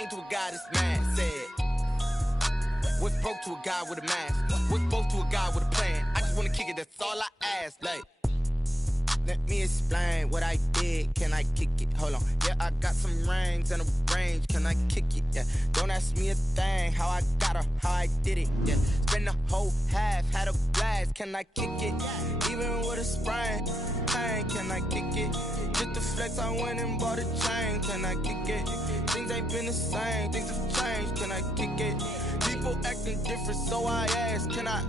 came to a guy this man said, what's broke to a guy with a mask? What's broke to a guy with a plan? I just wanna kick it, that's all I ask. Like, let me explain what I did. Can I kick it? Hold on. Yeah, I got some rings and a range. Can I kick it? Yeah. Don't ask me a thing. How I got her, how I did it. Yeah. Spend the whole half, had a blast. Can I kick it? Even with a sprain, pain. Can I kick it? Just to flex, I went and bought a chain. Can I kick it? Things ain't been the same. Things have changed. Can I kick it? People acting different, so I ask. Can I?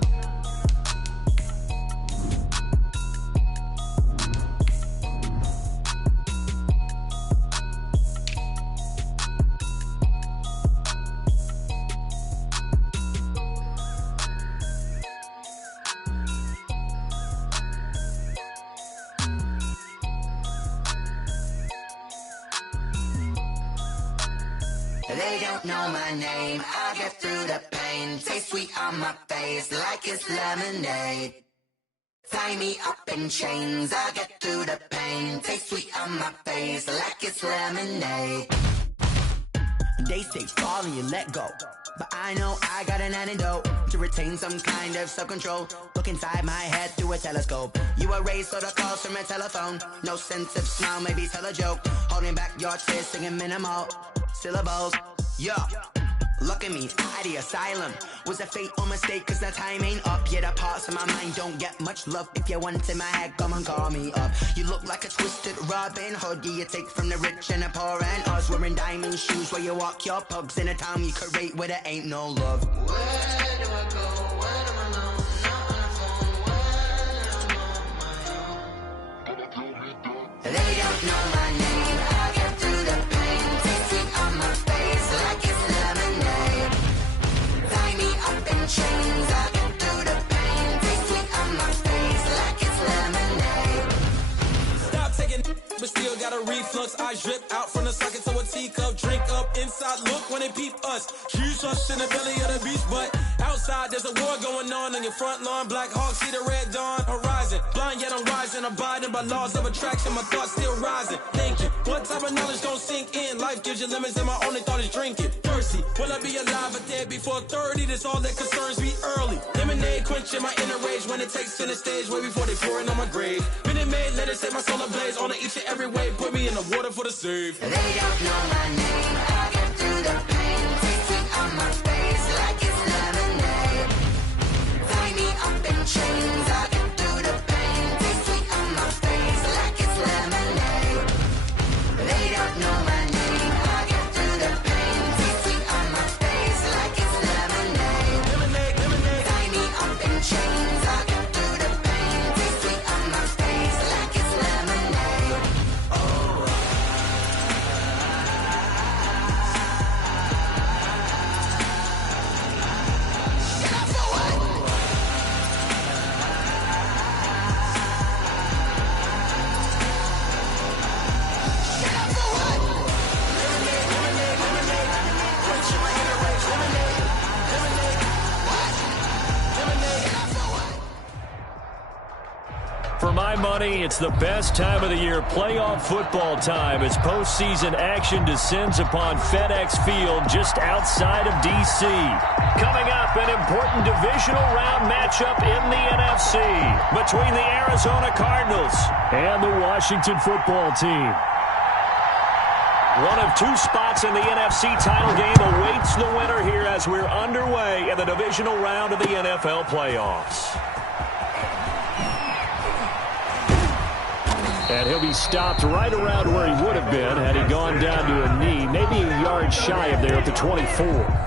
They don't know my name, I get through the pain. Taste sweet on my face like it's lemonade. Tie me up in chains, I get through the pain. Taste sweet on my face like it's lemonade. They say fall and you let go, but I know I got an antidote to retain some kind of self-control. Look inside my head through a telescope. You erase all the calls from a telephone. No sense of smile, maybe tell a joke. Holding back your tears, singing minimal syllables. Yeah, look at me, out the asylum. Was a fate or mistake, cause the time ain't up. Yeah, the parts of my mind don't get much love. If you want in my head, come and call me up. You look like a twisted Robin Hood. Yeah, you take from the rich and the poor and us. Wearing diamond shoes where you walk your pugs in a town you could rate where there ain't no love. Where do I go? Where am I alone? Not on the phone. When I'm on my own. They don't know my name. I get through the pain. Taste sweet on my face like it's lemonade. Tie me up in chains. I get through the pain. Taste sweet on my face like it's lemonade. Stop taking, but still got a reflux. I drip out from the socket to a teacup. Drink up inside, look when they peep us. Choose us in the belly of the beast, but outside there's a war going on your front lawn. Black Hawk, see the red dawn horizon. Blind yet I'm rising, abiding by laws of attraction. My thoughts still rising, thinking what type of knowledge don't sink in? Life gives you limits and my only thought is drinking. Thirsty, will I be alive or dead before 30? That's all that concerns me early. Lemonade quenching my inner rage when it takes center stage way before they pouring on my grave. Minute Maid, let it set my soul ablaze on each and every way. Put me in the water for the save. They don't know my name, I get through the pain. Taste sweet on my face like it's lemonade. Tie me up in chains, I get through the pain. Taste sweet on my face like it's lemonade. They don't know my name, I get through the pain. Taste sweet on my face like it's lemonade. Lemonade, lemonade. Tie me up in chains, I get through the pain. Taste sweet on my face like it's lemonade. For my money, it's the best time of the year, playoff football time, as postseason action descends upon FedEx Field just outside of D.C. Coming up, an important divisional round matchup in the NFC between the Arizona Cardinals and the Washington football team. One of two spots in the NFC title game awaits the winner here as we're underway in the divisional round of the NFL playoffs. And he'll be stopped right around where he would have been had he gone down to a knee, maybe a yard shy of there at the 24.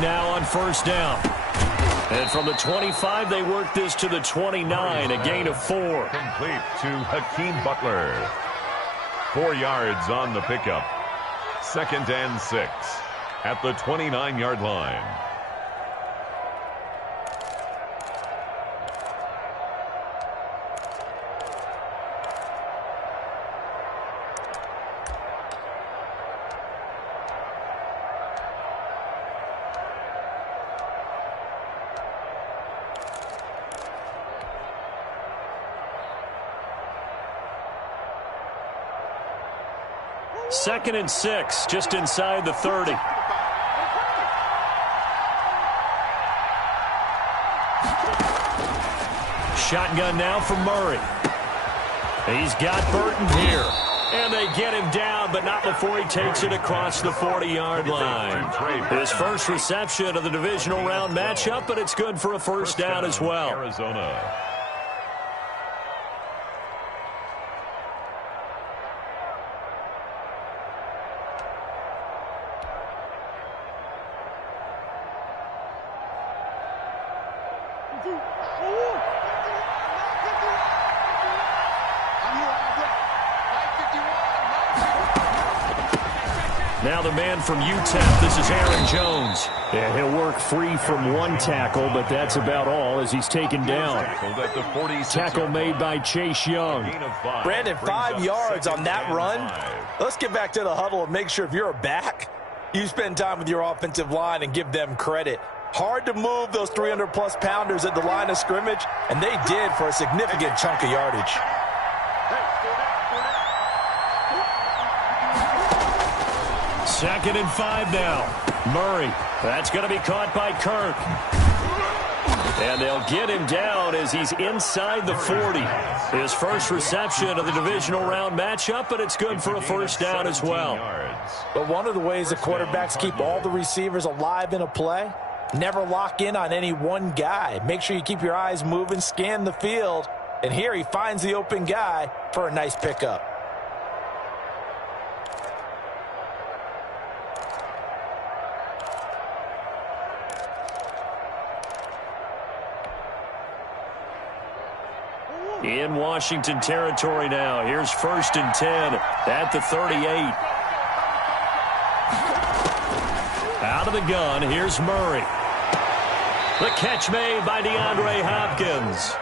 Now on first down. And from the 25, they work this to the 29, a gain of 4. Complete to Hakeem Butler. 4 yards on the pickup. 2nd and 6. at the 29-yard line. Second and 6, just inside the 30. Shotgun now for Murray. He's got Burton here. And they get him down, but not before he takes it across the 40-yard line. His first reception of the divisional round matchup, but it's good for a first down as well. Arizona. Now the man from UTEP, this is Aaron Jones. And he'll work free from one tackle, but that's about all as he's taken down. Tackle made by Chase Young. Brandon, 5 yards on that run. Let's get back to the huddle and make sure if you're a back, you spend time with your offensive line and give them credit. Hard to move those 300-plus pounders at the line of scrimmage, and they did for a significant chunk of yardage. Second and 5 now. Murray. That's going to be caught by Kirk. And they'll get him down as he's inside the 40. His first reception of the divisional round matchup, but it's good for a first down as well. But one of the ways the quarterbacks keep all the receivers alive in a play, never lock in on any one guy. Make sure you keep your eyes moving, scan the field. And here he finds the open guy for a nice pickup. In Washington territory now. Here's first and 10 at the 38. Out of the gun, here's Murray. The catch made by DeAndre Hopkins.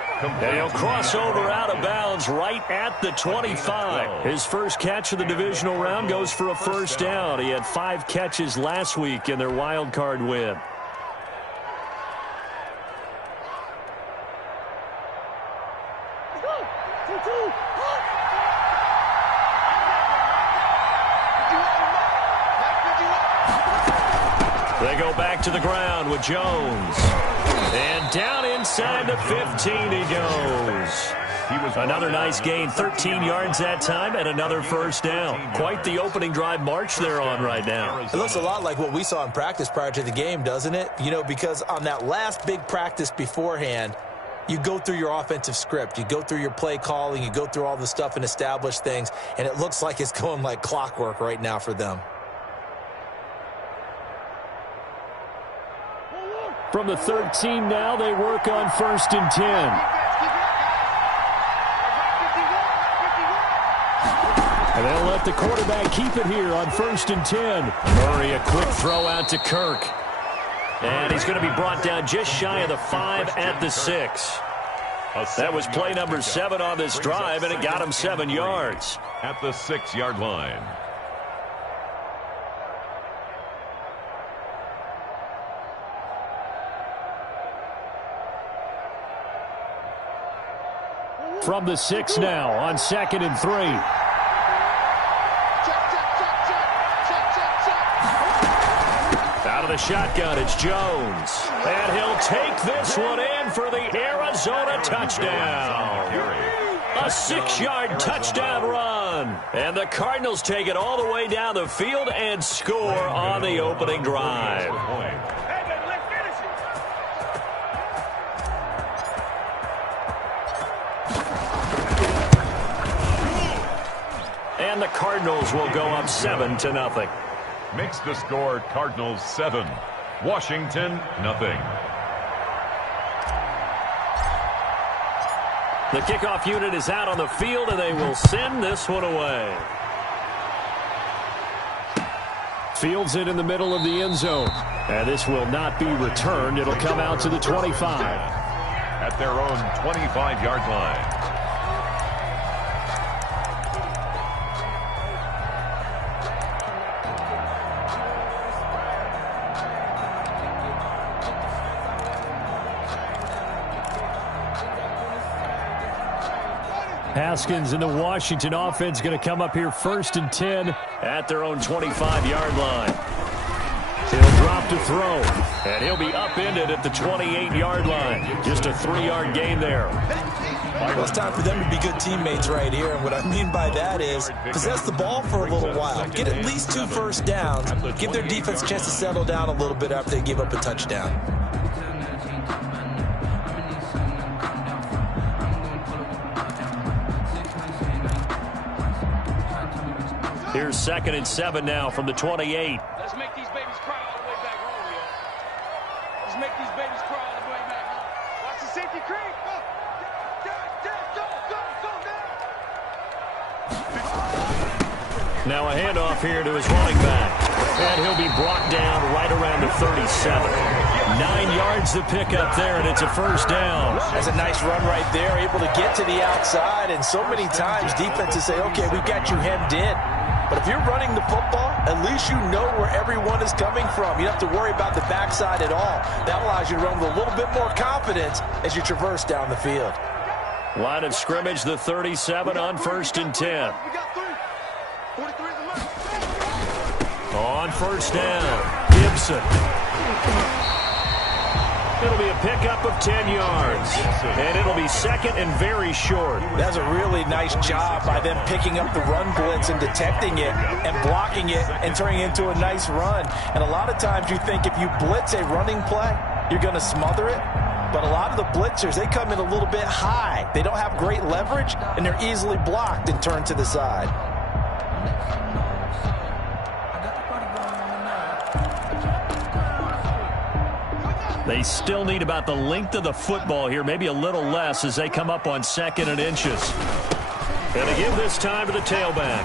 And he'll cross over out of bounds right at the 25. His first catch of the divisional round goes for a first down. He had 5 catches last week in their wild card win. They go back to the ground with Jones. And down inside the 15 he goes. Another nice gain, 13 yards that time, and another first down. Quite the opening drive march they're on right now. It looks a lot like what we saw in practice prior to the game, doesn't it? You know, because on that last big practice beforehand, you go through your offensive script. You go through your play calling. You go through all the stuff and establish things, and it looks like it's going like clockwork right now for them. From the 13 now, they work on first and 10. And they'll let the quarterback keep it here on first and 10. Murray, a quick throw out to Kirk. And he's going to be brought down just shy of the 5 at the 6. That was play number 7 on this drive, and it got him 7 yards. At the 6-yard line. From the 6 now on second and 3. Out of the shotgun, it's Jones. And he'll take this one in for the Arizona touchdown. A 6-yard touchdown run. And the Cardinals take it all the way down the field and score on the opening drive. And the Cardinals will go up 7-0. Makes the score Cardinals 7, Washington nothing. The kickoff unit is out on the field, and they will send this one away. Fields it in the middle of the end zone. And this will not be returned. It'll come out to the 25. At their own 25-yard line. Haskins and the Washington offense going to come up here 1st and 10 at their own 25-yard line. He'll drop to throw, and he'll be upended at the 28-yard line. Just a 3-yard gain there. Well, it's time for them to be good teammates right here, and what I mean by that is possess the ball for a little while, get at least 2 first downs, give their defense a chance to settle down a little bit after they give up a touchdown. Here's 2nd and 7 now from the 28. Let's make these babies cry all the way back home, yo. Let's make these babies cry all the way back home. Watch the safety creep. Go, Now a handoff here to his running back. And he'll be brought down right around the 37. 9 yards to pick up there, and it's a 1st down. That's a nice run right there, able to get to the outside, and so many times defenses say, okay, we've got you hemmed in. But if you're running the football, at least you know where everyone is coming from. You don't have to worry about the backside at all. That allows you to run with a little bit more confidence as you traverse down the field. Line of scrimmage, the 37 on 1st and 10. On 1st down, Gibson. It'll be a pickup of 10 yards, and it'll be 2nd and very short. That's a really nice job by them picking up the run blitz and detecting it and blocking it and turning it into a nice run. And a lot of times you think if you blitz a running play, you're going to smother it. But a lot of the blitzers, they come in a little bit high. They don't have great leverage, and they're easily blocked and turned to the side. They still need about the length of the football here, maybe a little less as they come up on 2nd and inches. And they give this time to the tailback.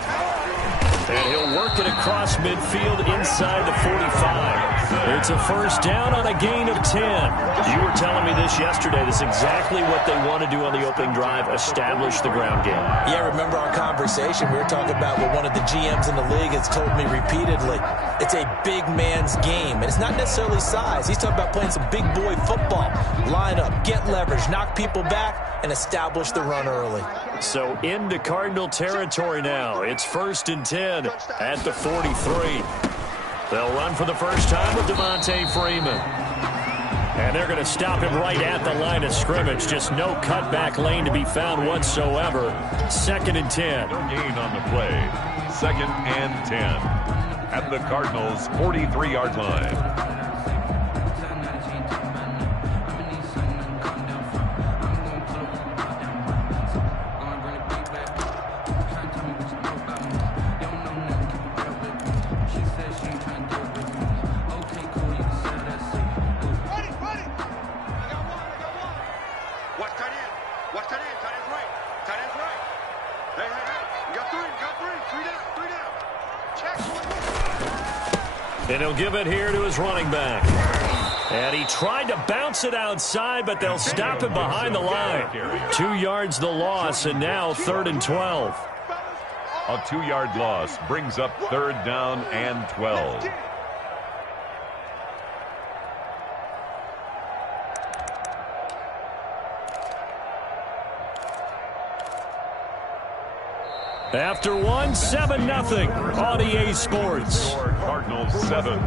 And he'll work it across midfield inside the 45. It's a 1st down on a gain of 10. You were telling me this yesterday. This is exactly what they want to do on the opening drive, establish the ground game. Yeah, remember our conversation. We were talking about what one of the GMs in the league has told me repeatedly. It's a big man's game, and it's not necessarily size. He's talking about playing some big boy football. Line up, get leverage, knock people back, and establish the run early. So into Cardinal territory now. It's 1st and 10 at the 43. They'll run for the first time with Devontae Freeman. And they're going to stop him right at the line of scrimmage. Just no cutback lane to be found whatsoever. 2nd and 10. No gain on the play. 2nd and 10 at the Cardinals' 43-yard line. And he'll give it here to his running back. And he tried to bounce it outside, but they'll stop him behind the line. 2 yards the loss, and now 3rd and 12. A 2-yard loss brings up 3rd down and 12. After one, 7-0 on EA Sports. Cardinals 7,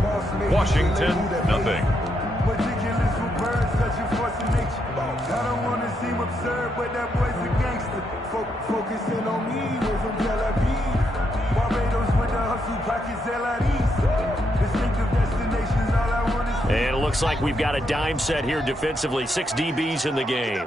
Washington nothing. I don't want to seem absurd, but that boy's a gangster. Focusing on me, way from Tel Aviv. Barbados with the hustle, pockets LIDs. Distinctive destinations, all I want to see. And it looks like we've got a dime set here defensively. 6 DBs in the game.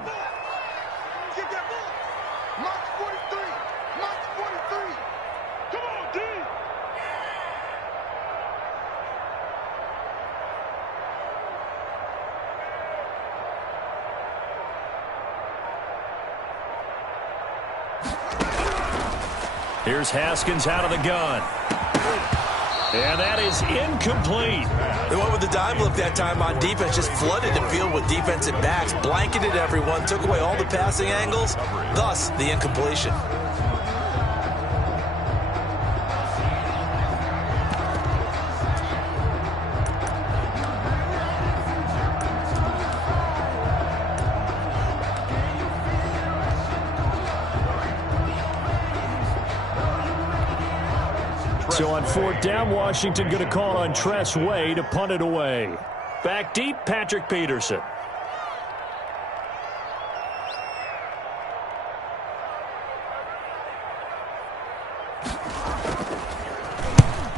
Here's Haskins out of the gun. And that is incomplete. They went with the dime look that time on defense, just flooded the field with defensive backs, blanketed everyone, took away all the passing angles, thus the incompletion. So on 4th down, Washington going to call on Tress Way to punt it away. Back deep, Patrick Peterson.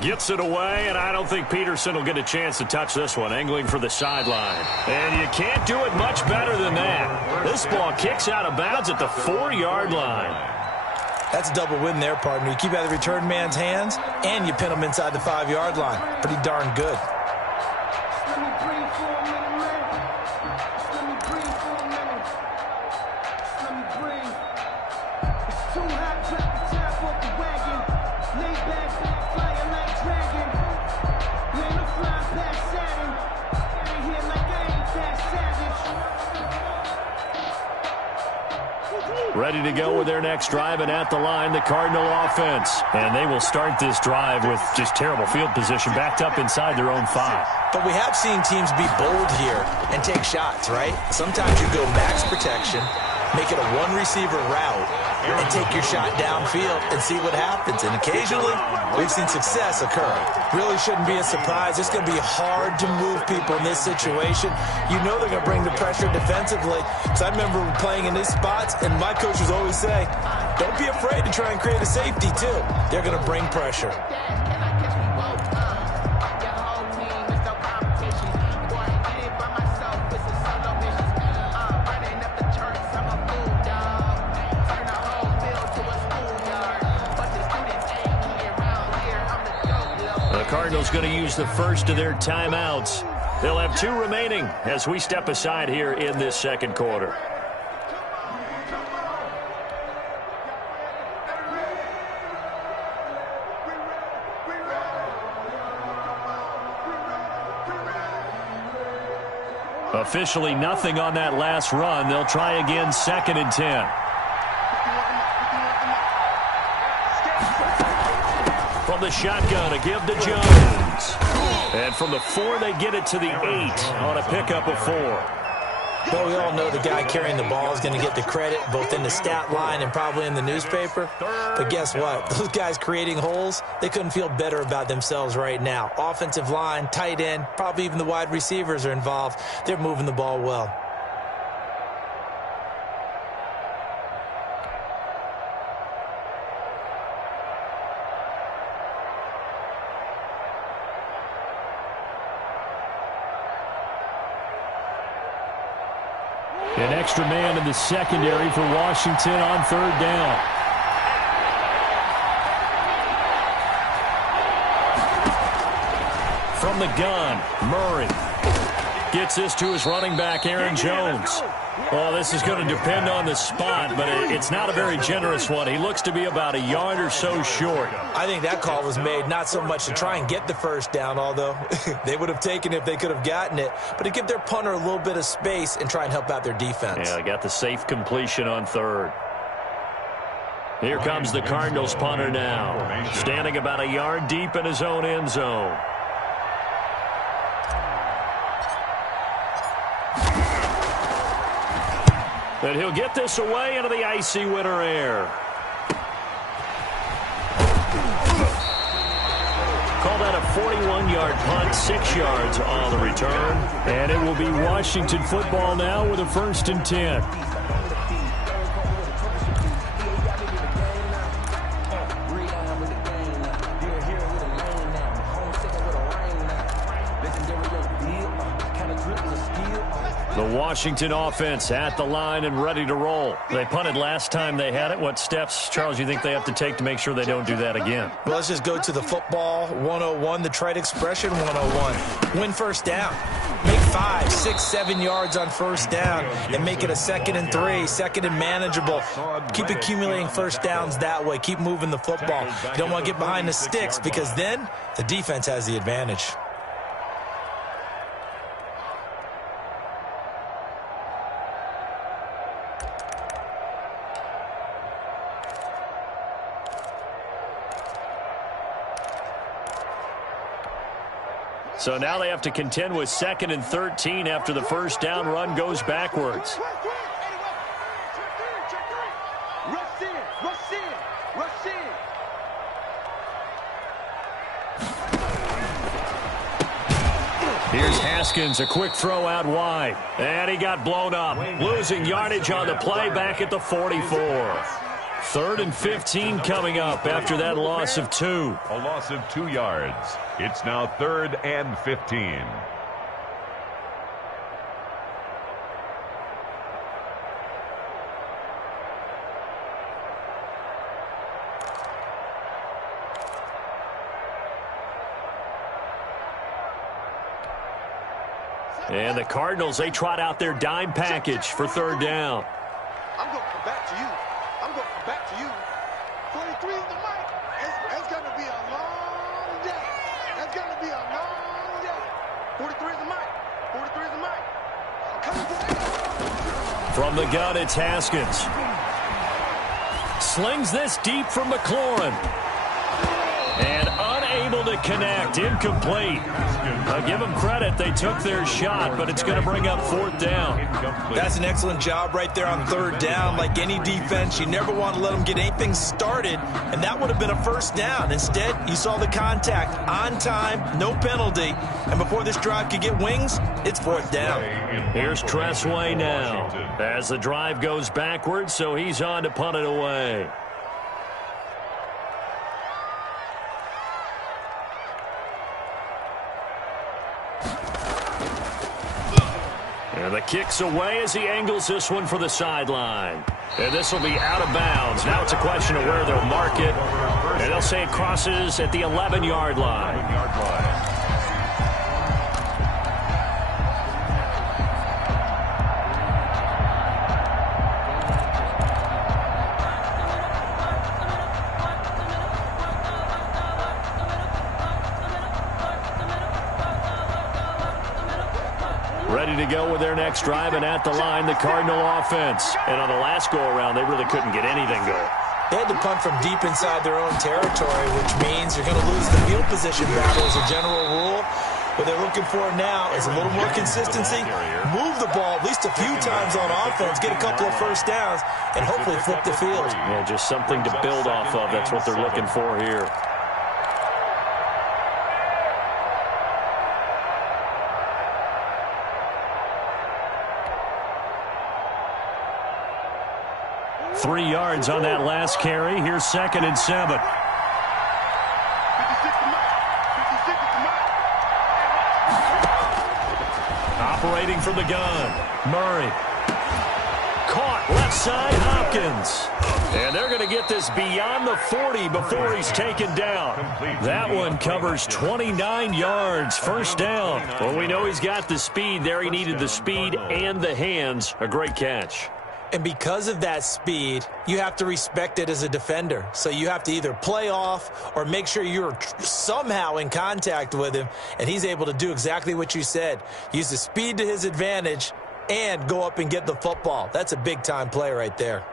Gets it away, and I don't think Peterson will get a chance to touch this one, angling for the sideline. And you can't do it much better than that. This ball kicks out of bounds at the 4-yard line. That's a double win there, partner. You keep out of the return man's hands, and you pin him inside the 5-yard line. Pretty darn good. Ready to go with their next drive, and at the line, the Cardinal offense. And they will start this drive with just terrible field position, backed up inside their own 5. But we have seen teams be bold here and take shots, right? Sometimes you go max protection, make it a one-receiver route, and take your shot downfield and see what happens. And occasionally, we've seen success occur. Really shouldn't be a surprise. It's going to be hard to move people in this situation. You know they're going to bring the pressure defensively. Because I remember playing in these spots, and my coaches always say, don't be afraid to try and create a safety, too. They're going to bring pressure. Cardinals going to use the first of their timeouts. They'll have 2 remaining as we step aside here in this second quarter. Officially nothing on that last run. They'll try again, 2nd and 10. From the shotgun, a give to Jones. And from the 4, they get it to the 8 on a pickup of 4. Well, we all know the guy carrying the ball is going to get the credit, both in the stat line and probably in the newspaper. But guess what? Those guys creating holes, they couldn't feel better about themselves right now. Offensive line, tight end, probably even the wide receivers are involved. They're moving the ball well. An extra man in the secondary for Washington on 3rd down. From the gun, Murray gets this to his running back, Aaron Jones. Well, this is going to depend on the spot, but it's not a very generous one. He looks to be about a yard or so short. I think that call was made not so much to try and get the first down, although they would have taken it if they could have gotten it, but to give their punter a little bit of space and try and help out their defense. Yeah, they got the safe completion on 3rd. Here comes the Cardinals punter now, standing about a yard deep in his own end zone. And he'll get this away into the icy winter air. Call that a 41-yard punt, 6 yards on the return. And it will be Washington football now with a 1st and 10. The Washington offense at the line and ready to roll. They punted last time they had it. What steps, Charles, you think they have to take to make sure they don't do that again? Well, let's just go to the football 101, the trade expression 101. Win first down. Make 5, 6, 7 yards on first down and make it a 2nd and 3, 2nd and manageable. Keep accumulating first downs that way. Keep moving the football. You don't want to get behind the sticks because then the defense has the advantage. So now they have to contend with 2nd and 13 after the first down run goes backwards. Here's Haskins, a quick throw out wide. And he got blown up. Losing yardage on the play back at the 44. 3rd and 15 coming up after that loss of 2. A loss of 2 yards. It's now 3rd and 15. And the Cardinals, they trot out their dime package for 3rd down. I'm going to come back to you. I'm going to come back to you. 43 is the mic. It's going to be a long day. It's going to be a long day. 43 is the mic. 43 is the mic. I'm coming for that. From the gun, it's Haskins. Slings this deep from McLaurin. And unable to connect. Incomplete. I'll give them credit. They took their shot, but it's going to bring up 4th down. That's an excellent job right there on 3rd down. Like any defense, you never want to let them get anything started, and that would have been a first down. Instead, you saw the contact on time, no penalty, and before this drive could get wings, it's 4th down. Here's Tressway now as the drive goes backwards, so he's on to punt it away. And the kick's away as he angles this one for the sideline. And this will be out of bounds. Now it's a question of where they'll mark it. And they'll say it crosses at the 11-yard line. Ready to go with their next drive, and at the line, the Cardinal offense. And on the last go-around, they really couldn't get anything going. They had to punt from deep inside their own territory, which means you're going to lose the field position battle as a general rule. What they're looking for now is a little more consistency, move the ball at least a few times on offense, get a couple of first downs, and hopefully flip the field. Yeah, just something to build off of. That's what they're looking for here. Three yards on that last carry. Here's 2nd and 7. Operating from the gun. Murray. Caught left side, Hopkins. And they're going to get this beyond the 40 before he's taken down. That one covers 29 yards. First down. Well, we know he's got the speed there. He needed the speed and the hands. A great catch. And because of that speed, you have to respect it as a defender. So you have to either play off or make sure you're somehow in contact with him, and he's able to do exactly what you said. Use the speed to his advantage and go up and get the football. That's a big-time play right there.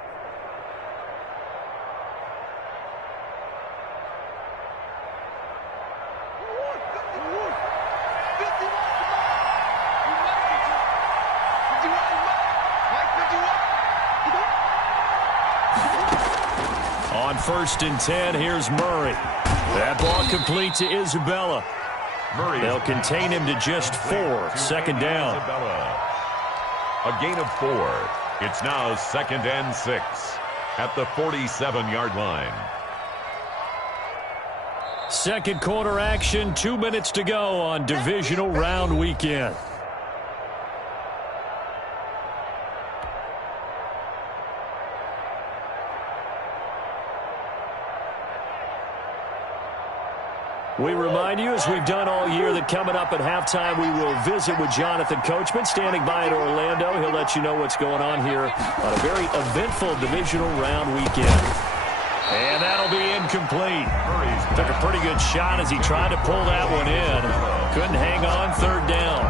On 1st and 10, here's Murray. That ball complete to Isabella. They'll contain him to just 4. 2nd down. A gain of 4. It's now 2nd and 6 at the 47-yard line. Second quarter action, 2 minutes to go on divisional round weekend. We remind you, as we've done all year, that coming up at halftime, we will visit with Jonathan Coachman, standing by in Orlando. He'll let you know what's going on here on a very eventful divisional round weekend. And that'll be incomplete. Took a pretty good shot as he tried to pull that one in. Couldn't hang on, third down.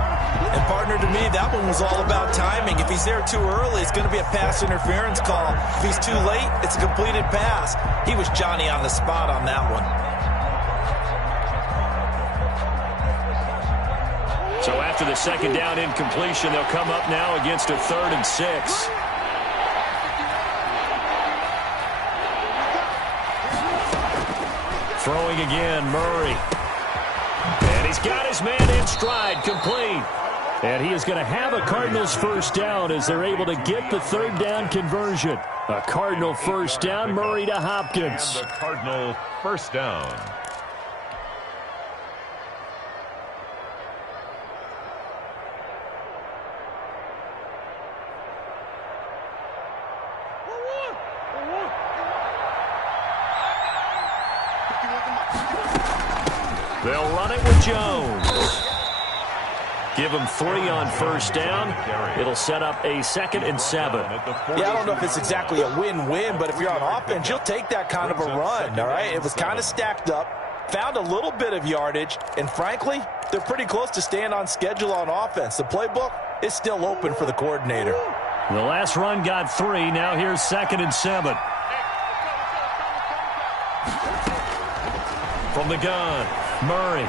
And, partner, to me, that one was all about timing. If he's there too early, it's going to be a pass interference call. If he's too late, it's a completed pass. He was Johnny on the spot on that one. So after the second down incompletion, they'll come up now against a 3rd and 6. Throwing again, Murray. And he's got his man in stride, complete. And he is going to have a Cardinals first down as they're able to get the 3rd down conversion. A Cardinal first down, Murray to Hopkins. And the Cardinal first down. They'll run it with Jones. Give him 3 on first down. It'll set up a 2nd and 7. Yeah, I don't know if it's exactly a win-win, but if you're on offense, you'll take that kind of a run, all right? It was kind of stacked up, found a little bit of yardage, and frankly, they're pretty close to staying on schedule on offense. The playbook is still open for the coordinator. The last run got 3. Now here's 2nd and 7. From the gun, Murray.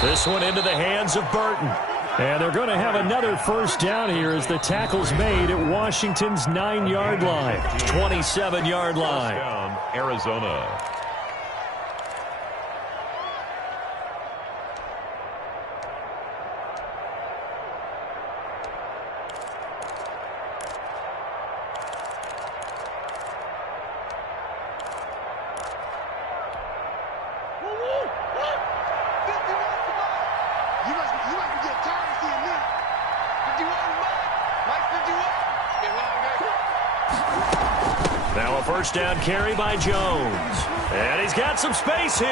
This one into the hands of Burton. And they're going to have another first down here as the tackle's made at Washington's 9-yard line, 27-yard line. Down, Arizona. First down carry by Jones. And he's got some space here.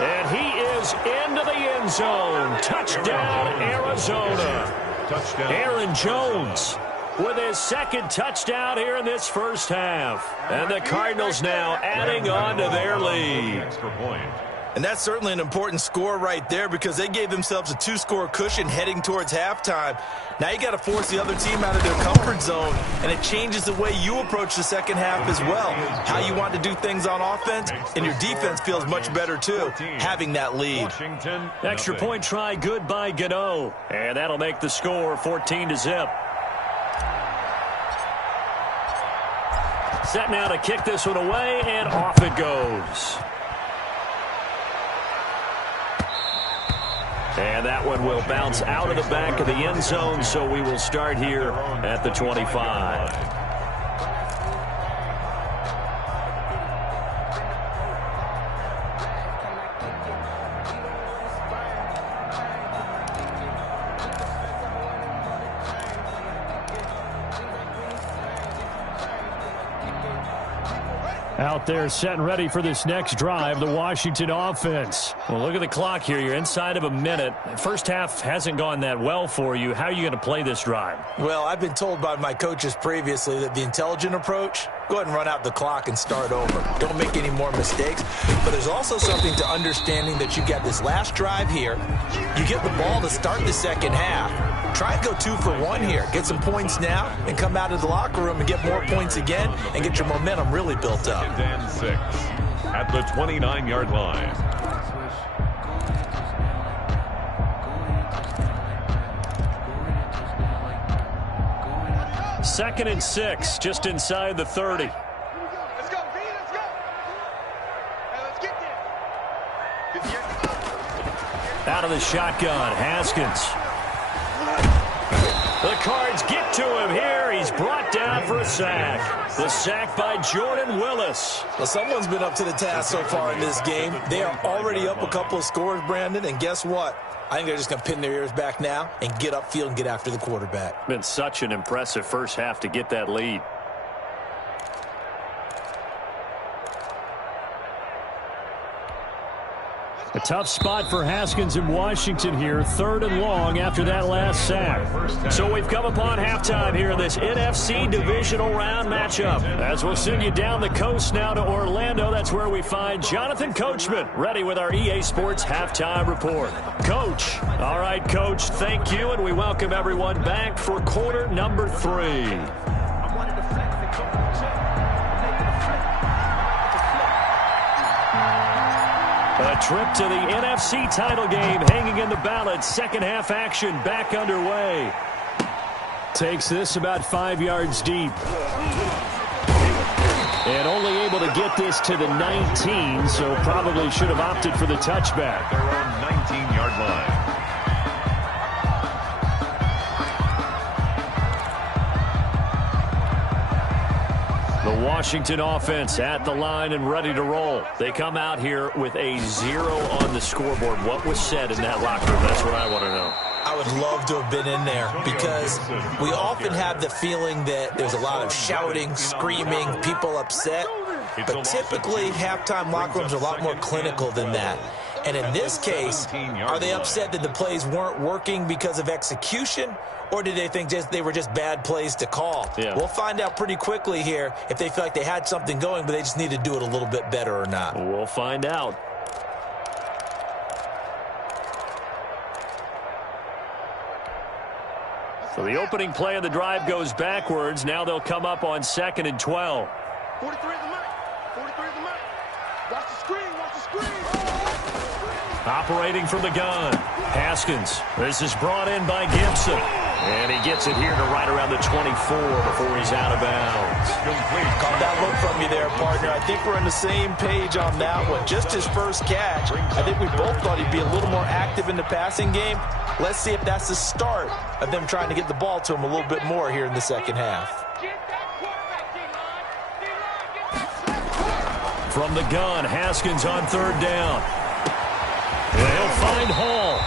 And he is into the end zone. Touchdown, Arizona. Touchdown. Aaron Jones with his 2nd touchdown here in this first half. And the Cardinals now adding on to their lead. Extra point. And that's certainly an important score right there because they gave themselves a 2-score cushion heading towards halftime. Now you got to force the other team out of their comfort zone, and it changes the way you approach the second half as well. How you want to do things on offense, and your defense feels much better too, having that lead. Washington, extra point try good by Gano. And that'll make the score 14-0. Set now to kick this one away, and off it goes. And that one will bounce out of the back of the end zone, so we will start here at the 25. Out there set and ready for this next drive, the Washington offense. Well, look at the clock here. You're inside of a minute. First half hasn't gone that well for you. How are you going to play this drive? Well, I've been told by my coaches previously that the intelligent approach, go ahead and run out the clock and start over. Don't make any more mistakes. But there's also something to understanding that you got this last drive here. You get the ball to start the second half. Try and go 2 for 1 here. Get some points now and come out of the locker room and get more points again and get your momentum really built up. 2nd and 6 at the 29-yard line. Second and 6, just inside the 30. Let's go, V, let's go. Hey, let's get there. Out of the shotgun, Haskins. The Cards get to him here. He's brought down for a sack. The sack by Jordan Willis. Well, someone's been up to the task so far in this game. They are already up a couple of scores, Brandon, and guess what? I think they're just going to pin their ears back now and get upfield and get after the quarterback. Been such an impressive first half to get that lead. A tough spot for Haskins in Washington here, 3rd and long after that last sack. So we've come upon halftime here in this NFC divisional round matchup. As we'll send you down the coast now to Orlando, that's where we find Jonathan Coachman, ready with our EA Sports halftime report. Coach. All right, Coach, thank you, and we welcome everyone back for quarter number 3. A trip to the NFC title game hanging in the balance. Second half action back underway. Takes this about 5 yards deep. And only able to get this to the 19, so probably should have opted for the touchback. Their own 19-yard line. The Washington offense at the line and ready to roll. They come out here with a 0 on the scoreboard. What was said in that locker room? That's what I want to know. I would love to have been in there because we often have the feeling that there's a lot of shouting, screaming, people upset. But typically, halftime locker rooms are a lot more clinical than that. And in this case, are they upset that the plays weren't working because of execution? Or did they think they were just bad plays to call? Yeah. We'll find out pretty quickly here if they feel like they had something going, but they just need to do it a little bit better or not. We'll find out. So the opening play of the drive goes backwards. Now they'll come up on 2nd and 12. 43 is the mic. 43 is the mic. Watch the screen. Watch the screen. Operating from the gun. Haskins. This is brought in by Gibson. And he gets it here to right around the 24 before he's out of bounds. Caught that look from you there, partner. I think we're on the same page on that one. Just his first catch. I think we both thought he'd be a little more active in the passing game. Let's see if that's the start of them trying to get the ball to him a little bit more here in the second half. From the gun, Haskins on 3rd down. And he'll find Hall.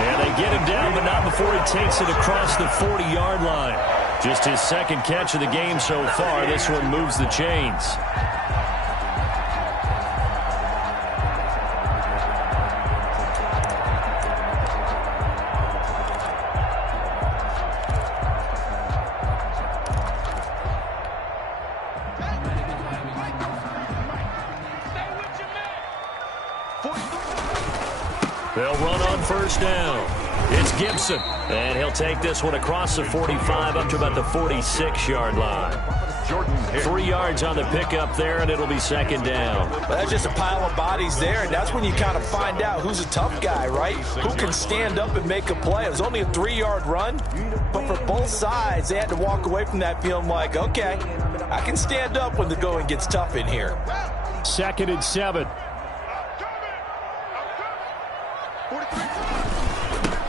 And they get him down, but not before he takes it across the 40-yard line. Just his 2nd catch of the game so far. This one moves the chains. They'll run on 1st down. It's Gibson, and he'll take this one across the 45 up to about the 46-yard line. 3 yards on the pickup there, and it'll be 2nd down. Well, that's just a pile of bodies there, and that's when you kind of find out who's a tough guy, right? Who can stand up and make a play. It was only a 3-yard run, but for both sides, they had to walk away from that feeling like, okay, I can stand up when the going gets tough in here. 2nd and 7.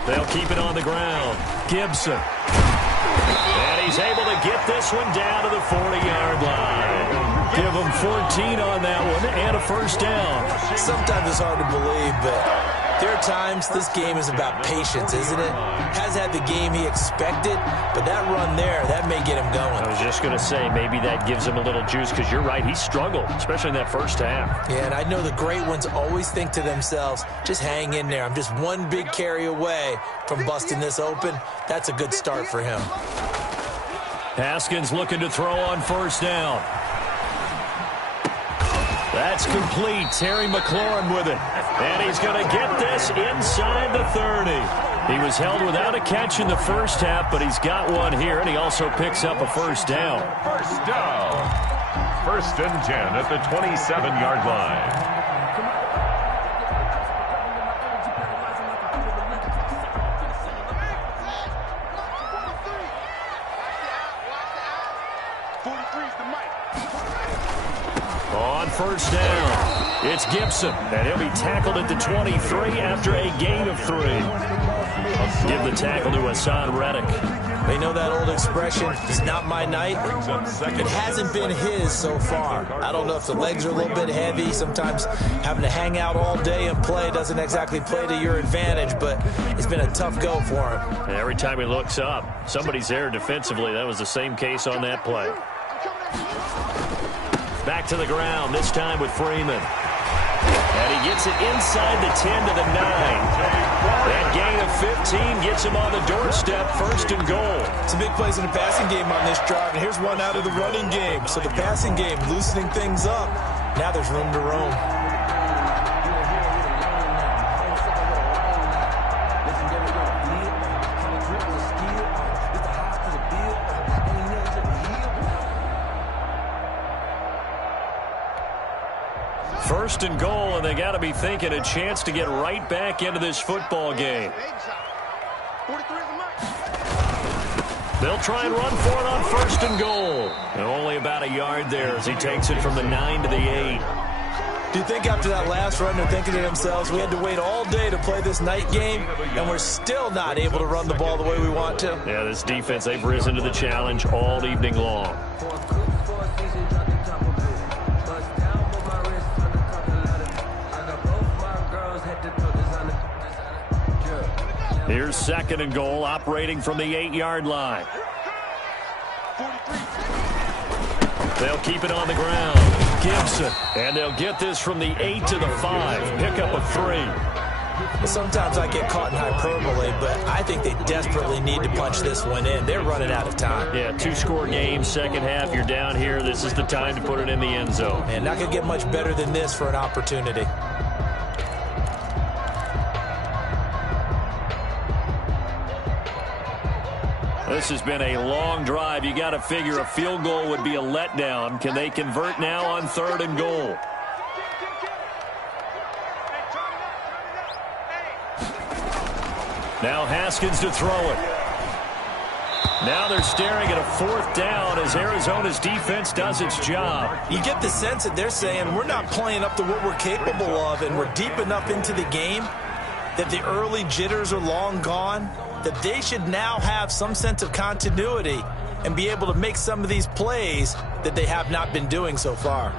They'll keep it on the ground. Gibson. And he's able to get this one down to the 40-yard line. Give him 14 on that one and a 1st down. Sometimes it's hard to believe, but there are times this game is about patience, isn't it? Has had the game he expected, but that run there, that may get him going. I was just going to say, maybe that gives him a little juice, because you're right, he struggled, especially in that first half. Yeah, and I know the great ones always think to themselves, just hang in there. I'm just one big carry away from busting this open. That's a good start for him. Haskins looking to throw on 1st down. That's complete. Terry McLaurin with it. And he's going to get this inside the 30. He was held without a catch in the first half, but he's got one here, and he also picks up a 1st down. 1st down. 1st and 10 at the 27-yard line. On 1st down, it's Gibson, and he'll be tackled at the 23 after a gain of 3. Give the tackle to Hassan Reddick. They know that old expression, it's not my night. It hasn't been his so far. I don't know if the legs are a little bit heavy. Sometimes having to hang out all day and play doesn't exactly play to your advantage, but it's been a tough go for him. And every time he looks up, somebody's there defensively. That was the same case on that play. Back to the ground, this time with Freeman. And he gets it inside the 10 to the 9. That gain of 15 gets him on the doorstep, 1st and goal. Some big plays in the passing game on this drive, and here's one out of the running game. So the passing game loosening things up. Now there's room to roam. First and goal, and they got to be thinking a chance to get right back into this football game. They'll try and run for it on 1st and goal. And only about a yard there as he takes it from the 9 to the 8. Do you think after that last run they're thinking to themselves, we had to wait all day to play this night game, and we're still not able to run the ball the way we want to? Yeah, this defense, they've risen to the challenge all evening long. Here's 2nd and goal, operating from the 8-yard line. They'll keep it on the ground. Gibson. And they'll get this from the 8 to the 5. Pick up a 3. Well, sometimes I get caught in hyperbole, but I think they desperately need to punch this one in. They're running out of time. Yeah, 2-score game, second half. You're down here. This is the time to put it in the end zone. Man, not going to get much better than this for an opportunity. This has been a long drive. You got to figure a field goal would be a letdown. Can they convert now on 3rd and goal? Now Haskins to throw it. Now they're staring at a 4th down as Arizona's defense does its job. You get the sense that they're saying we're not playing up to what we're capable of, and we're deep enough into the game that the early jitters are long gone, that they should now have some sense of continuity and be able to make some of these plays that they have not been doing so far.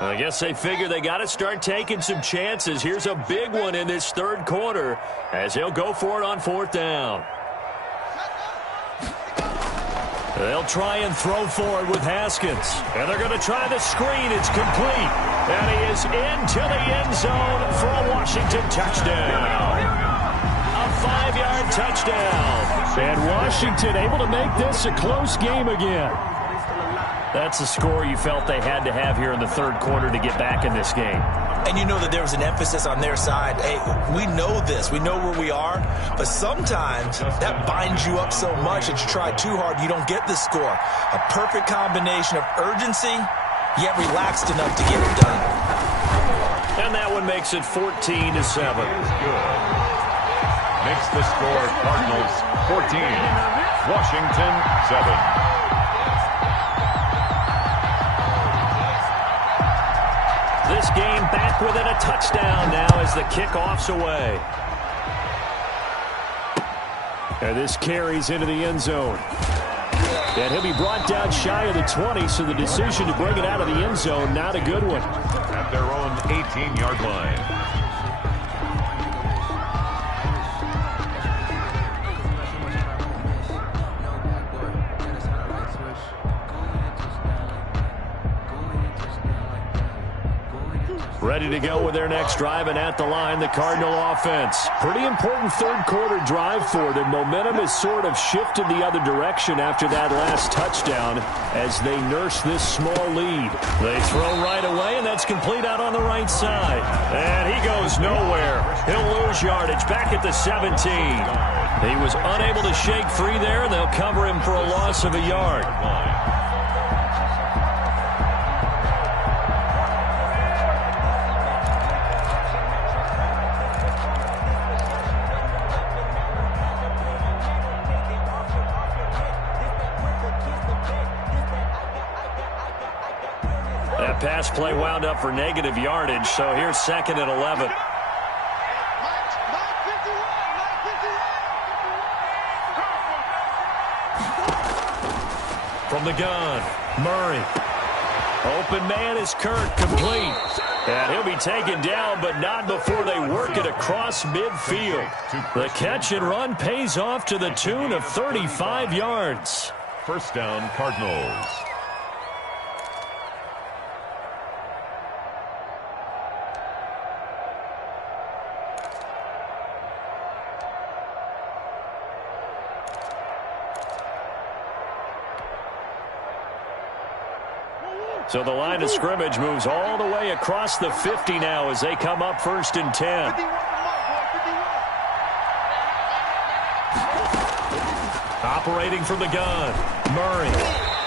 I guess they figure they got to start taking some chances. Here's a big one in this 3rd quarter as they'll go for it on 4th down. They'll try and throw forward with Haskins. And they're going to try the screen. It's complete. And he is into the end zone for a Washington touchdown. A 5-yard touchdown. And Washington able to make this a close game again. That's a score you felt they had to have here in the 3rd quarter to get back in this game. And you know that there was an emphasis on their side. Hey, we know this. We know where we are. But sometimes that binds you up so much that you try too hard, you don't get the score. A perfect combination of urgency, yet relaxed enough to get it done. And that one makes it 14-7. Good. Makes the score Cardinals 14, Washington 7. This game back within a touchdown now as the kickoff's away. And this carries into the end zone. And he'll be brought down shy of the 20, so the decision to bring it out of the end zone, not a good one. At their own 18-yard line. Ready to go with their next drive, and at the line, the Cardinal offense. Pretty important 3rd quarter drive for them. Momentum has sort of shifted the other direction after that last touchdown as they nurse this small lead. They throw right away, and that's complete out on the right side. And he goes nowhere. He'll lose yardage back at the 17. He was unable to shake free there, and they'll cover him for a loss of a yard. That pass play wound up for negative yardage, so here's 2nd and 11. From the gun, Murray. Open man is Kirk, complete. And he'll be taken down, but not before they work it across midfield. The catch and run pays off to the tune of 35 yards. First down, Cardinals. So the line of scrimmage moves all the way across the 50 now as they come up 1st and 10. Operating from the gun, Murray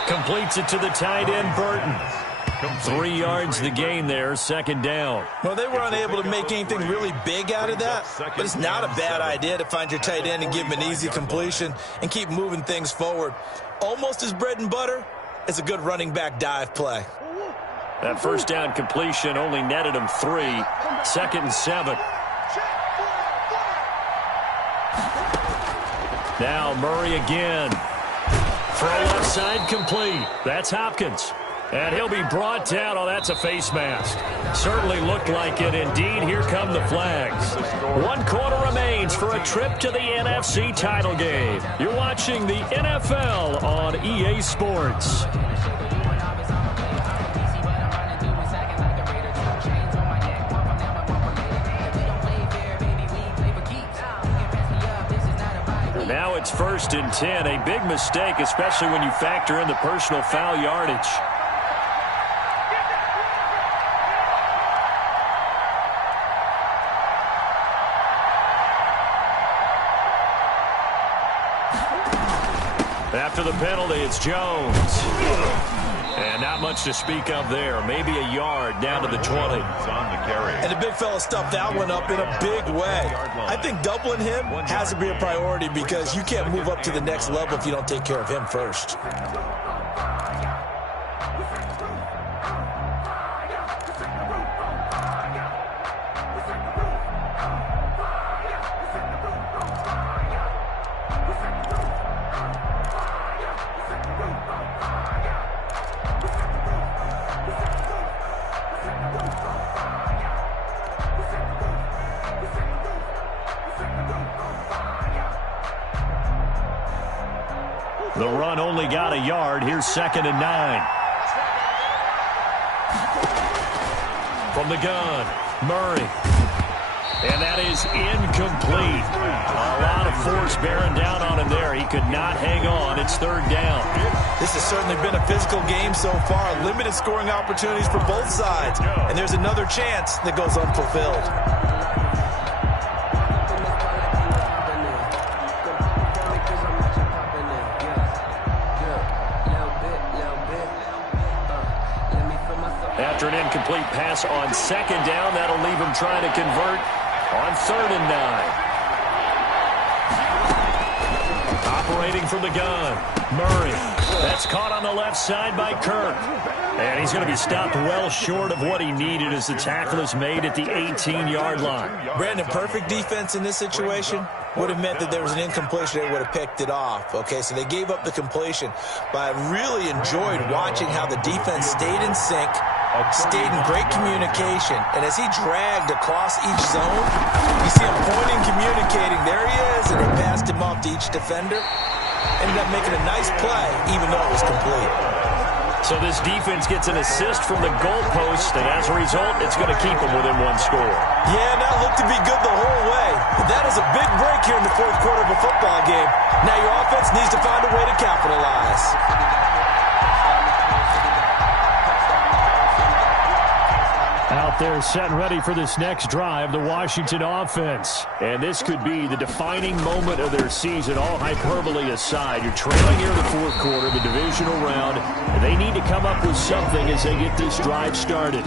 completes it to the tight end, Burton. 3 yards the gain there, 2nd down. Well, they were unable to make anything really big out of that, but it's not a bad idea to find your tight end and give him an easy completion and keep moving things forward. Almost as bread and butter. It's a good running back dive play. That first down completion only netted him 3. 2nd and 7. Now Murray again. Throw left side complete. That's Hopkins. And he'll be brought down. Oh, that's a face mask. Certainly looked like it. Indeed, here come the flags. 1 quarter remains for a trip to the NFC title game. You're watching the NFL on EA Sports. Now it's 1st and 10. A big mistake, especially when you factor in the personal foul yardage. After the penalty, it's Jones. And not much to speak of there. Maybe a yard down to the 20. And the big fella stuffed that one up in a big way. I think doubling him has to be a priority because you can't move up to the next level if you don't take care of him first. The run only got a yard. Here's 2nd and 9. From the gun, Murray. And that is incomplete. A lot of force bearing down on him there. He could not hang on. It's 3rd down. This has certainly been a physical game so far. Limited scoring opportunities for both sides. And there's another chance that goes unfulfilled. After an incomplete pass on 2nd down, that'll leave him trying to convert on 3rd and 9. Operating from the gun, Murray. That's caught on the left side by Kirk. And he's going to be stopped well short of what he needed as the tackle is made at the 18-yard line. Brandon, perfect defense in this situation would have meant that there was an incompletion. They would have picked it off. Okay, so they gave up the completion. But I really enjoyed watching how the defense stayed in sync, stayed in great communication, and as he dragged across each zone, you see him pointing, communicating. There he is, and he passed him off to each defender. Ended up making a nice play, even though it was complete. So this defense gets an assist from the goalpost, and as a result, it's going to keep them within 1 score. Yeah, and that looked to be good the whole way. But that is a big break here in the 4th quarter of a football game. Now your offense needs to find a way to capitalize. Out there set and ready for this next drive, the Washington offense. And this could be the defining moment of their season, all hyperbole aside. You're trailing here in the 4th quarter, the divisional round, and they need to come up with something as they get this drive started.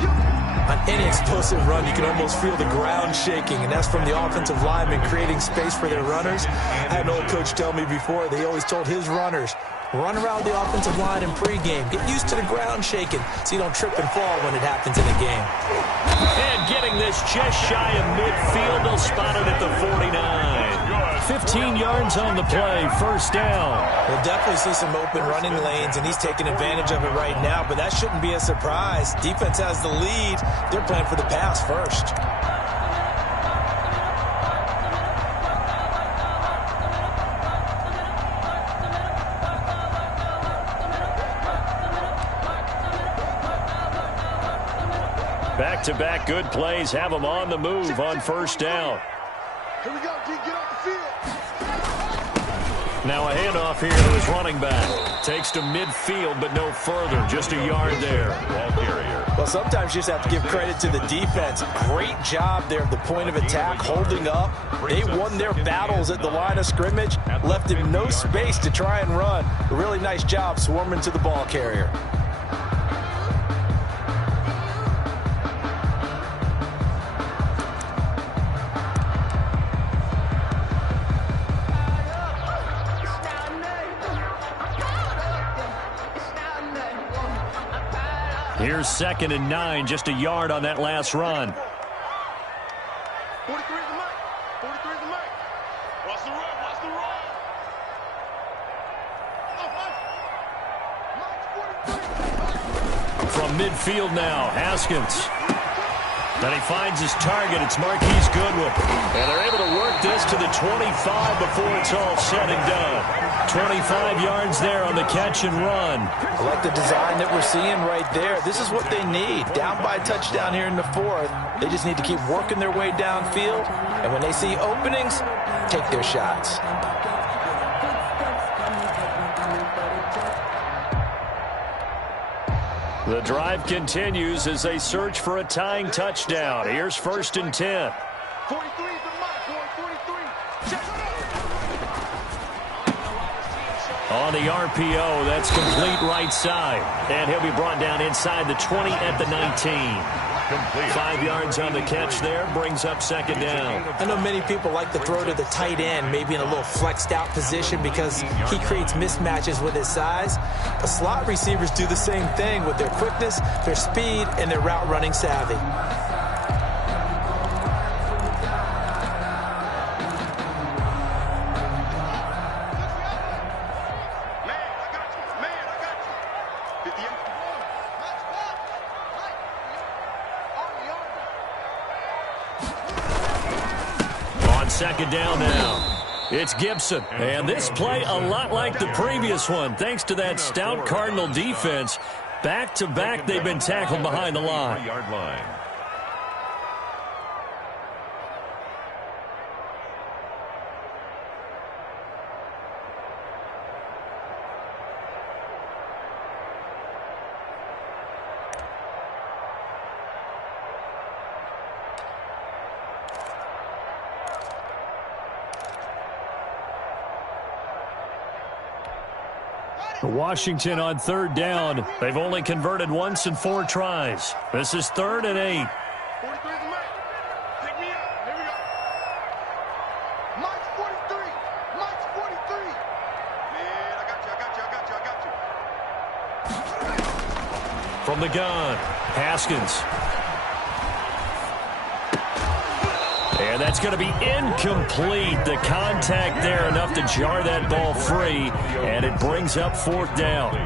On any explosive run, you can almost feel the ground shaking, and that's from the offensive linemen creating space for their runners. I had an old coach tell me before, they always told his runners, Run around the offensive line in pregame. Get used to the ground shaking so you don't trip and fall when it happens in a game. And getting this just shy of midfield, they'll spot it at the 49. 15 yards on the play, first down. We'll definitely see some open running lanes, and he's taking advantage of it right now, but that shouldn't be a surprise. Defense has the lead. They're playing for the pass first. Back-to-back good plays have them on the move on first down. Here we go, G. Get off the field. Now a handoff here to his running back. Takes to midfield, but no further. Just a yard there. Ball carrier. Well, sometimes you just have to give credit to the defense. Great job there at the point of attack, holding up. They won their battles at the line of scrimmage, left him no space to try and run. A really nice job swarming to the ball carrier. Here's 2nd and 9, just a yard on that last run. 43 is the mic. 43 is the mic. Watch the run. Watch the run. From midfield now, Haskins. Then he finds his target. It's Marquise Goodwin. And they're able to work this to the 25 before it's all said and done. 25 yards there on the catch and run. I like the design that we're seeing right there. This is what they need. Down by a touchdown here in the 4th. They just need to keep working their way downfield. And when they see openings, take their shots. The drive continues as they search for a tying touchdown. Here's 1st and 10. 43 is the mic, boy. 43. Check it out. On the RPO, that's complete right side. And he'll be brought down inside the 20 at the 19. 5 yards on the catch there, brings up 2nd down. I know many people like to throw to the tight end, maybe in a little flexed out position because he creates mismatches with his size. But slot receivers do the same thing with their quickness, their speed, and their route running savvy. On 2nd down now, it's Gibson. And this play a lot like the previous one, thanks to that stout Cardinal defense. Back-to-back, they've been tackled behind the line. Yard line. Washington on 3rd down. They've only converted once in 4 tries. This is 3rd and 8. 43 is the mic. Pick me up. Here we go. Mike's 43. Mike's 43. Man, I got you. From the gun, Haskins. And that's going to be incomplete. The contact there enough to jar that ball free, and it brings up 4th down.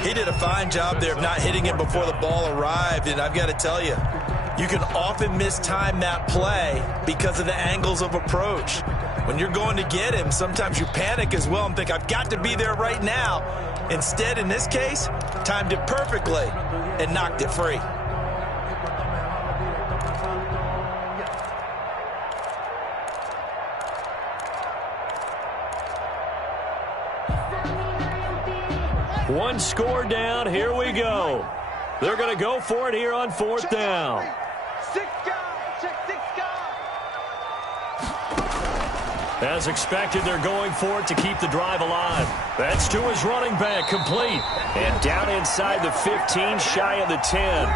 He did a fine job there of not hitting him before the ball arrived, and I've got to tell you, you can often mistime that play because of the angles of approach. When you're going to get him, sometimes you panic as well and think, I've got to be there right now. Instead, in this case, timed it perfectly and knocked it free. One score down. Here we go. They're going to go for it here on 4th down. 6 guys. Check 6 guys. As expected, they're going for it to keep the drive alive. That's to his running back, complete. And down inside the 15, shy of the 10.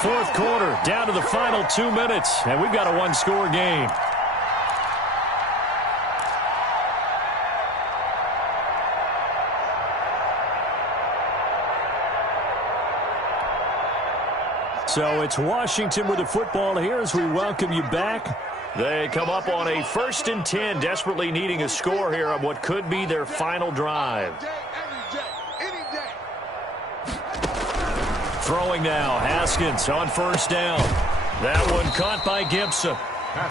4th quarter, down to the final 2 minutes, and we've got a one-score game. So it's Washington with the football here as we welcome you back. They come up on a 1st and 10, desperately needing a score here on what could be their final drive. Throwing now, Haskins on 1st down. That one caught by Gibson.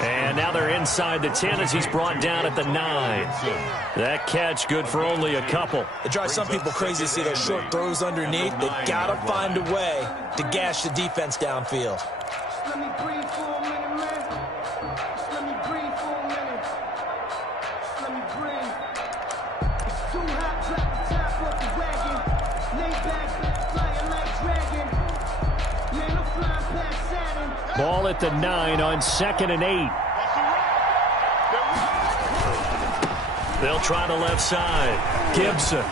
And now they're inside the 10 as he's brought down at the 9. That catch good for only a couple. It drives some people crazy to see those short throws underneath. They got to find a way to gash the defense downfield. Let me breathe for a minute, man. Just let me breathe for a minute. Just let me breathe. It's too hot, drop the top off the wagon. Lay back, flying like dragon. Man, I'm flying past Saturn. Ball at the 9 on 2nd and 8. They'll try the left side. Gibson.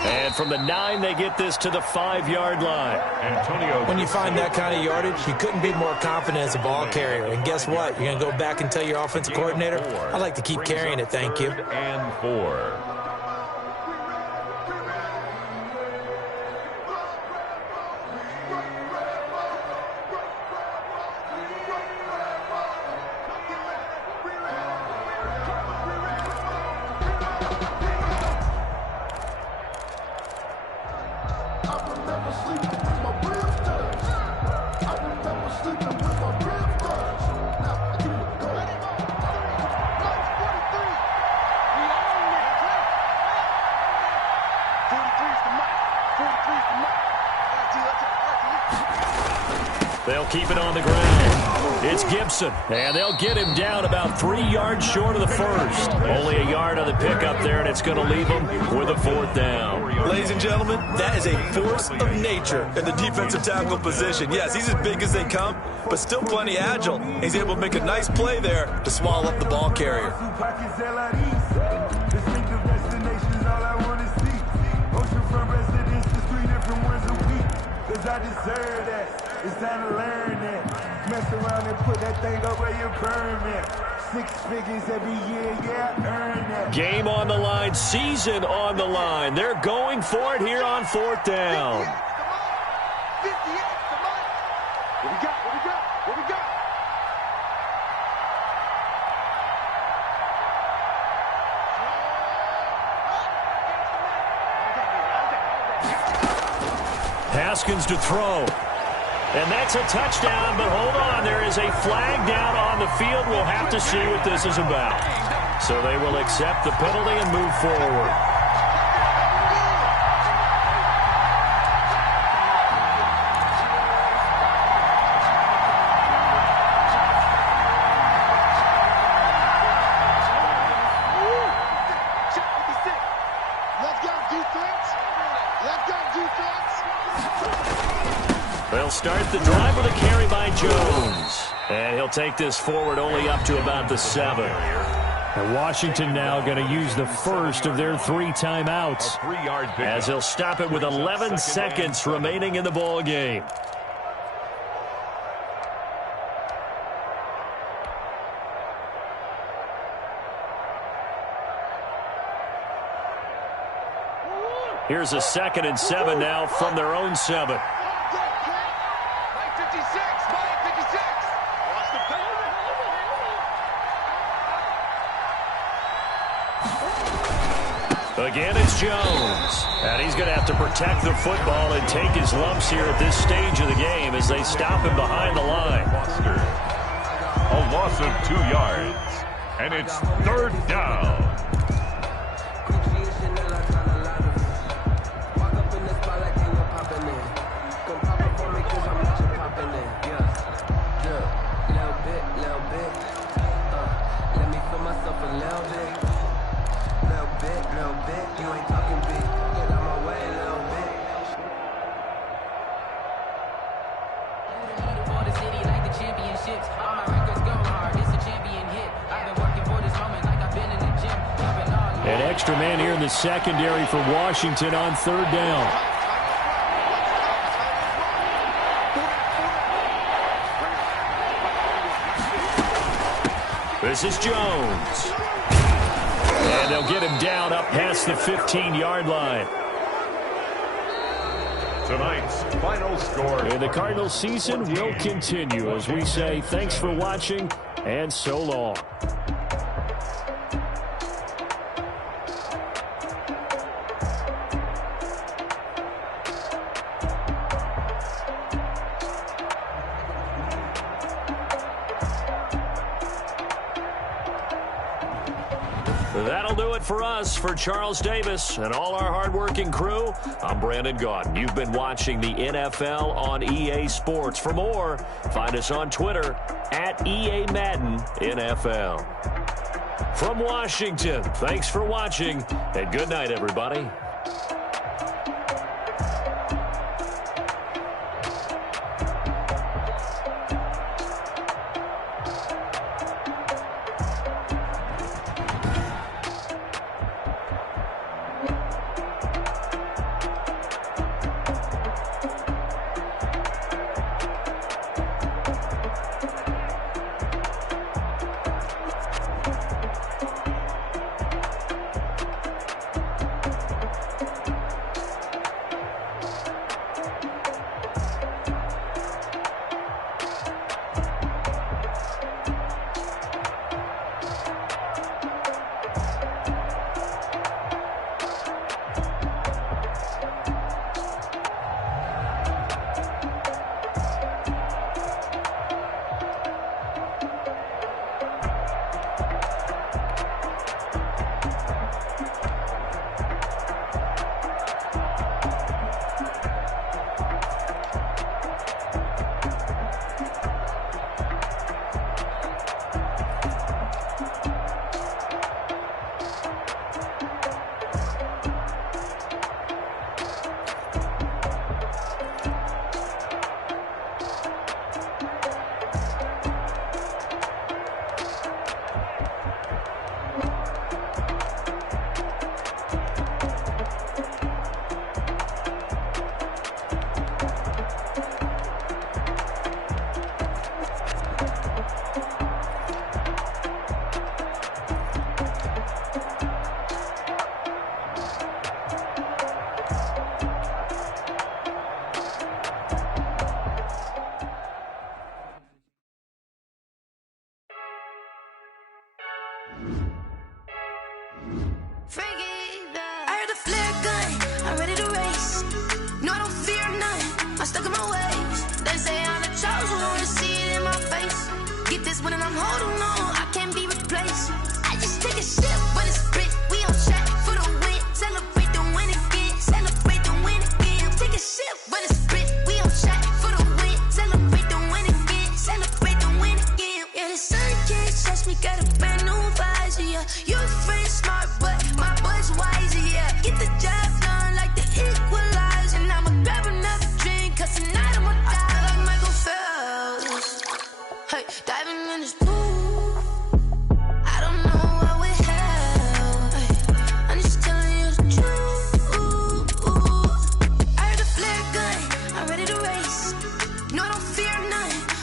And from the 9, they get this to the 5-yard line. When you find that kind of yardage, you couldn't be more confident as a ball carrier. And guess what? You're going to go back and tell your offensive coordinator, I'd like to keep carrying it, thank you. And 4. They'll keep it on the ground. It's Gibson, and they'll get him down about 3 yards short of the 1st. Only a yard on the pickup there, and it's going to leave him with a 4th down. Ladies and gentlemen, that is a force of nature in the defensive tackle position. Yes, he's as big as they come, but still plenty agile. He's able to make a nice play there to swallow up the ball carrier. Distinctive destinations, all I want to see. Oceanfront residence, the 3 different ones a week. 'Cause I deserve that. It's time to learn that. Mess around and put that thing up where you burn that. 6 figures every year, yeah, earn that. Game on the line, season on the line. They're going for it here on 4th down. 58, come on. What we got? What we got? What we got? Haskins to throw. And that's a touchdown, but hold on. There is a flag down on the field. We'll have to see what this is about. So they will accept the penalty and move forward. Let's go, defense. Let's go, defense. They'll start the drive with a carry by Jones. And he'll take this forward only up to about the 7. And Washington now going to use the first of their 3 timeouts, as he'll stop it with 11 seconds remaining in the ball game. Here's a 2nd and 7 now from their own 7. Again, it's Jones. And he's going to have to protect the football and take his lumps here at this stage of the game as they stop him behind the line. A loss of 2 yards. And it's 3rd down. An extra man here in the secondary for Washington on 3rd down. This is Jones. And they'll get him down up past the 15-yard line. Tonight's final score. And the Cardinals season will continue as we say thanks for watching and so long. That'll do it for us. For Charles Davis and all our hardworking crew, I'm Brandon Gaudin. You've been watching the NFL on EA Sports. For more, find us on Twitter at EA Madden NFL. From Washington, thanks for watching, and good night, everybody.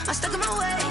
I'm stuck in my way.